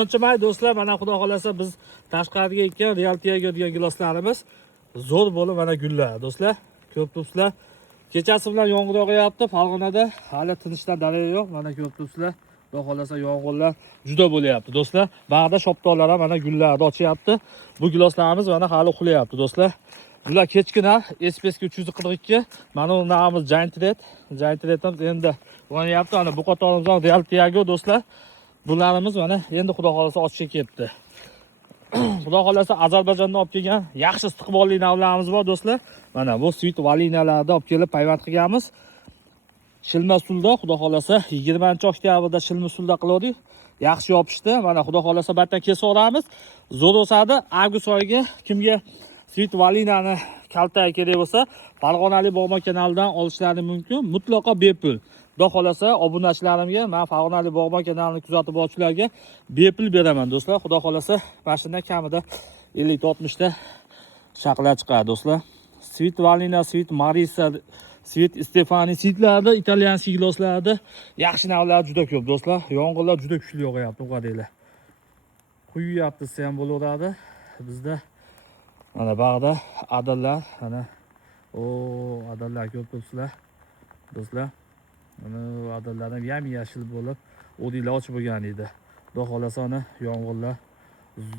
May do'stlar, mana xudo xolasa biz tashqariga ekkan Realtiyaga degan giloslarimiz zo'r bo'lib mana gullar. Do'stlar, ko'p turibsizlar. Kechasi bilan yomg'ir yog'yapti. Farg'onada hali tinchdan darak yo'q. Mana ko'p turibsizlar. Xudo xolasa yomg'irlar juda bo'layapti do'stlar. Bag'da shoptorlar ham mana gullarni ochyapti. Bu giloslarimiz mana hali qulayapti do'stlar. Bular kechkina SPSK 342. Mana bu namimiz Giant Red. Giant Red ham endi o'ynayapti. Ana bu qatorimiz Realtiyaga do'stlar. Bularimiz mana endi xudo xolasa ochishga ketdi. Xudo xolasa Ozarbayjondan olib kelgan yaxshi istiqbolli navlarimiz bor do'stlar. Mana bu Sweet Valinalarni olib kelib payvand qilganmiz. Shilma sulda xudo xolasa 20-oktyabrda shilma sulda qildik. Yaxshi yopishdi. Mana xudo xolasa battan kesib olamiz. Zo'r o'sadi. Avgust oyiga kimga Sweet Valinani kaltaga kerak bo'lsa, Farg'onali bog'bon kanalidan olishlari mumkin. Mutlaqo bepul. Xudo xolasa obunachilarimga, men Farg'onali bog'bon kanalini kuzatib boruvchilarga bepul beraman do'stlar. Xudo xolasa mashinadan kamida 50-60 ta shaqlar chiqadi do'stlar. Sweet Valina, Sweet Marisa, Sweet Stefani seedlarda, italyan giloslarda yaxshi navlar juda ko'p do'stlar. Yomg'irlar juda kuchli yog'yapti, o'qadinglar. Quyuyapti desa ham bo'laveradi. Bizda mana bag'da adallar, mana adallar ko'p turibsizlar do'stlar. Mana adallar ham yam-yashil bo'lib, o'dinglar ochib bo'lgan edi. Xudo xolasa ona yomg'irlar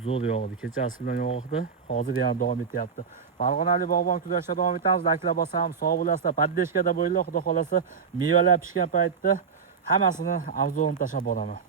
zo'r yog'di. Kechasi bilan yog'di. Hozir ham davom etyapti. Farg'onali bog'bon kuzatishda davom etamiz. Layklar bosamiz. Sog' bo'lasizlar. Poddeshkada bo'linglar. Xudo xolasa mevalar pishgan paytda hammasini obzorini tashlab boraman.